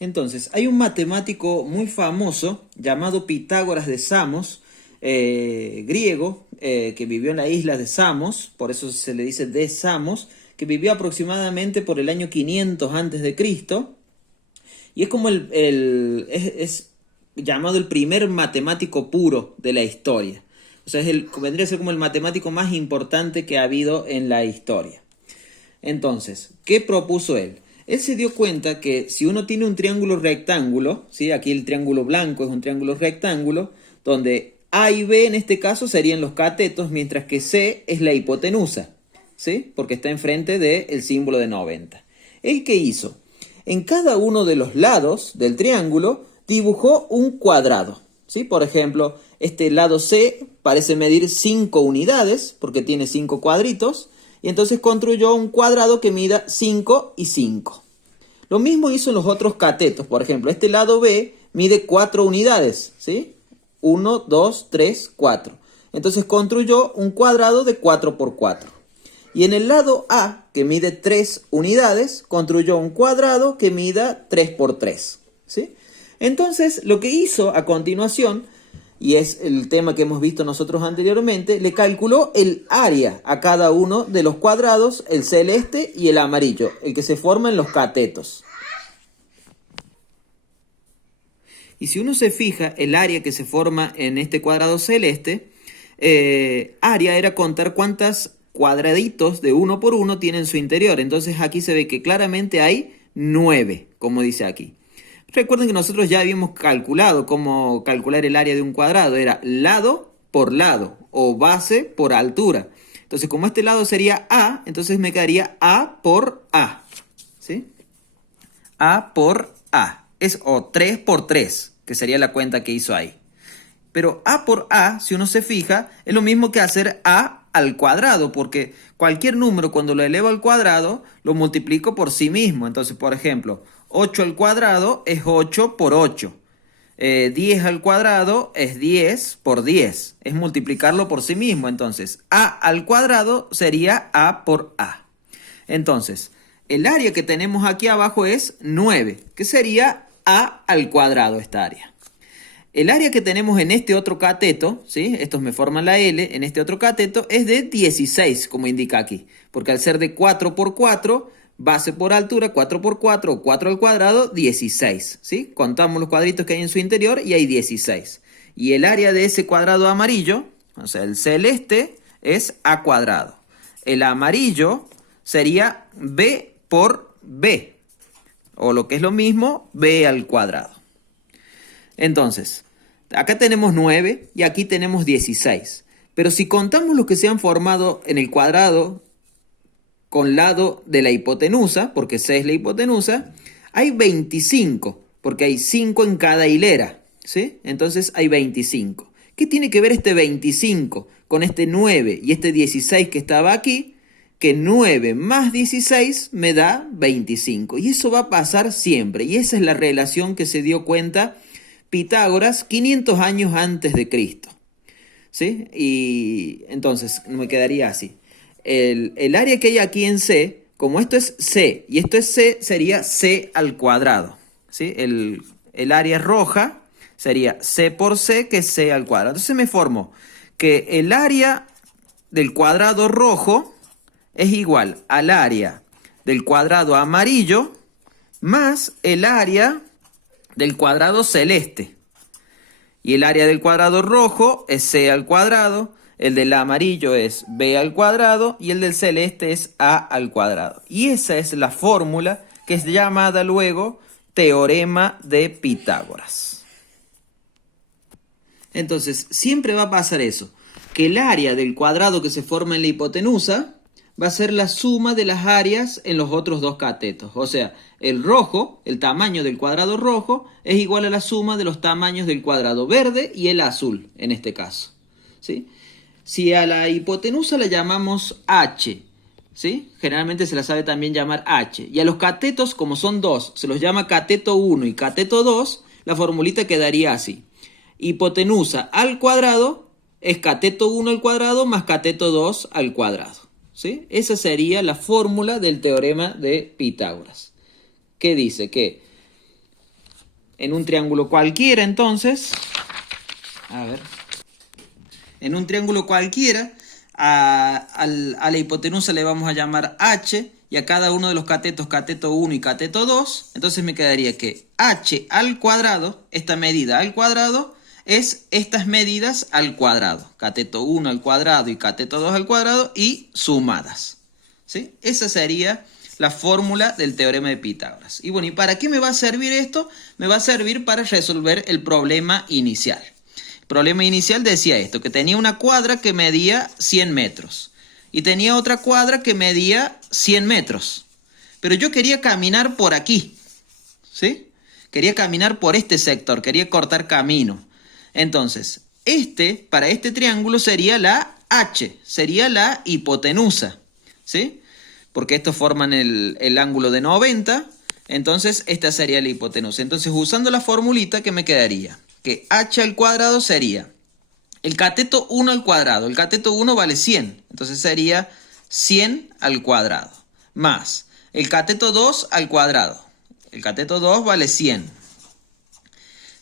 Entonces, hay un matemático muy famoso llamado Pitágoras de Samos, griego, que vivió en la isla de Samos, por eso se le dice de Samos, que vivió aproximadamente por el año 500 antes de Cristo, y es como es llamado el primer matemático puro de la historia. O sea, vendría a ser como el matemático más importante que ha habido en la historia. Entonces, ¿qué propuso él? Él se dio cuenta que si uno tiene un triángulo rectángulo, ¿sí? Aquí el triángulo blanco es un triángulo rectángulo, donde A y B en este caso serían los catetos, mientras que C es la hipotenusa, ¿sí? Porque está enfrente del símbolo de 90. ¿Él qué hizo? En cada uno de los lados del triángulo dibujó un cuadrado, ¿sí? Por ejemplo, este lado C parece medir 5 unidades, porque tiene 5 cuadritos, y entonces construyó un cuadrado que mida 5 y 5. Lo mismo hizo en los otros catetos. Por ejemplo, este lado B mide 4 unidades, ¿sí? 1, 2, 3, 4. Entonces construyó un cuadrado de 4 por 4. Y en el lado A, que mide 3 unidades, construyó un cuadrado que mida 3 por 3, ¿sí? Entonces, lo que hizo a continuación, y es el tema que hemos visto nosotros anteriormente, le calculó el área a cada uno de los cuadrados, el celeste y el amarillo, el que se forma en los catetos. Y si uno se fija, el área que se forma en este cuadrado celeste, área era contar cuántos cuadraditos de uno por uno tiene en su interior. Entonces aquí se ve que claramente hay 9, como dice aquí. Recuerden que nosotros ya habíamos calculado cómo calcular el área de un cuadrado. Era lado por lado o base por altura. Entonces, como este lado sería A, entonces me quedaría A por A, ¿sí? A por A. O 3 por 3, que sería la cuenta que hizo ahí. Pero A por A, si uno se fija, es lo mismo que hacer A al cuadrado, porque cualquier número cuando lo elevo al cuadrado, lo multiplico por sí mismo. Entonces, por ejemplo, 8 al cuadrado es 8 por 8. 10 al cuadrado es 10 por 10. Es multiplicarlo por sí mismo. Entonces, A al cuadrado sería A por A. Entonces, el área que tenemos aquí abajo es 9, que sería A al cuadrado esta área. El área que tenemos en este otro cateto, ¿sí? Estos me forman la L, en este otro cateto es de 16, como indica aquí. Porque al ser de 4 por 4, base por altura, 4 por 4 o 4 al cuadrado, 16, ¿sí? Contamos los cuadritos que hay en su interior y hay 16. Y el área de ese cuadrado amarillo, o sea, el celeste, es A cuadrado. El amarillo sería B por B, o lo que es lo mismo, B al cuadrado. Entonces, acá tenemos 9 y aquí tenemos 16. Pero si contamos los que se han formado en el cuadrado con lado de la hipotenusa, porque C es la hipotenusa, hay 25, porque hay 5 en cada hilera, ¿sí? Entonces hay 25. ¿Qué tiene que ver este 25 con este 9 y este 16 que estaba aquí? Que 9 más 16 me da 25. Y eso va a pasar siempre. Y esa es la relación que se dio cuenta Pitágoras 500 años antes de Cristo, ¿sí? Y entonces me quedaría así. El área que hay aquí en C, como esto es C y esto es C, sería C al cuadrado, ¿sí? El área roja sería C por C, que es C al cuadrado. Entonces me formo que el área del cuadrado rojo es igual al área del cuadrado amarillo más el área del cuadrado celeste. Y el área del cuadrado rojo es C al cuadrado, el del amarillo es B al cuadrado y el del celeste es A al cuadrado. Y esa es la fórmula que es llamada luego teorema de Pitágoras. Entonces, siempre va a pasar eso, que el área del cuadrado que se forma en la hipotenusa va a ser la suma de las áreas en los otros dos catetos. O sea, el rojo, el tamaño del cuadrado rojo, es igual a la suma de los tamaños del cuadrado verde y el azul, en este caso, ¿sí? Si a la hipotenusa la llamamos H, ¿sí? Generalmente se la sabe también llamar H. Y a los catetos, como son dos, se los llama cateto 1 y cateto 2, la formulita quedaría así. Hipotenusa al cuadrado es cateto 1 al cuadrado más cateto 2 al cuadrado, ¿sí? Esa sería la fórmula del teorema de Pitágoras, que dice que en un triángulo cualquiera, entonces, a ver, en un triángulo cualquiera, a la hipotenusa le vamos a llamar h, y a cada uno de los catetos, cateto 1 y cateto 2, entonces me quedaría que h al cuadrado, esta medida al cuadrado, es estas medidas al cuadrado. Cateto 1 al cuadrado y cateto 2 al cuadrado y sumadas. ¿Sí? Esa sería la fórmula del teorema de Pitágoras. Y bueno, ¿y para qué me va a servir esto? Me va a servir para resolver el problema inicial. El problema inicial decía esto, que tenía una cuadra que medía 100 metros. Y tenía otra cuadra que medía 100 metros. Pero yo quería caminar por aquí. ¿Sí? Quería caminar por este sector, quería cortar camino. Entonces, para este triángulo sería la H, sería la hipotenusa. ¿Sí? Porque estos forman el ángulo de 90. Entonces, esta sería la hipotenusa. Entonces, usando la formulita, ¿qué me quedaría? Que H al cuadrado sería el cateto 1 al cuadrado. El cateto 1 vale 100. Entonces sería 100 al cuadrado. Más el cateto 2 al cuadrado. El cateto 2 vale 100.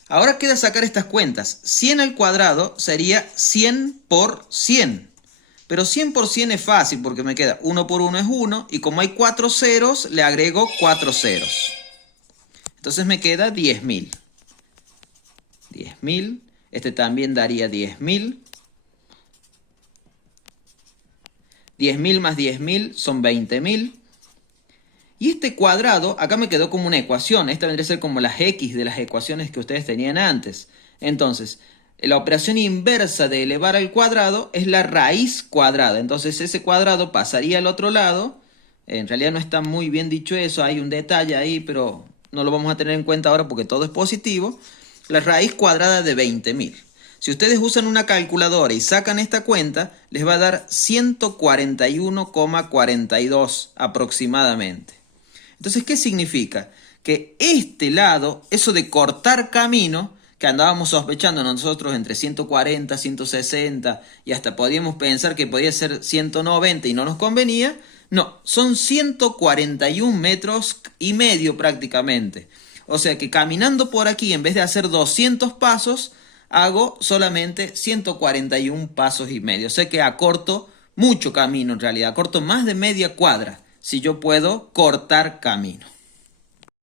Ahora queda sacar estas cuentas. 100 al cuadrado sería 100 por 100. Pero 100 por 100 es fácil porque me queda 1 por 1 es 1. Y como hay 4 ceros, le agrego 4 ceros. Entonces me queda 10.000. 10.000. Este también daría 10.000. 10.000 más 10.000 son 20.000. Y este cuadrado, acá me quedó como una ecuación. Esta vendría a ser como las x de las ecuaciones que ustedes tenían antes. Entonces, la operación inversa de elevar al cuadrado es la raíz cuadrada. Entonces, ese cuadrado pasaría al otro lado. En realidad no está muy bien dicho eso. Hay un detalle ahí, pero no lo vamos a tener en cuenta ahora porque todo es positivo. La raíz cuadrada de 20.000. Si ustedes usan una calculadora y sacan esta cuenta, les va a dar 141,42 aproximadamente. Entonces, ¿qué significa? Que este lado, eso de cortar camino, que andábamos sospechando nosotros entre 140, 160 y hasta podíamos pensar que podía ser 190 y no nos convenía, no, son 141 metros y medio prácticamente. O sea que caminando por aquí, en vez de hacer 200 pasos, hago solamente 141 pasos y medio. O sea que acorto mucho camino en realidad, acorto más de media cuadra si yo puedo cortar camino.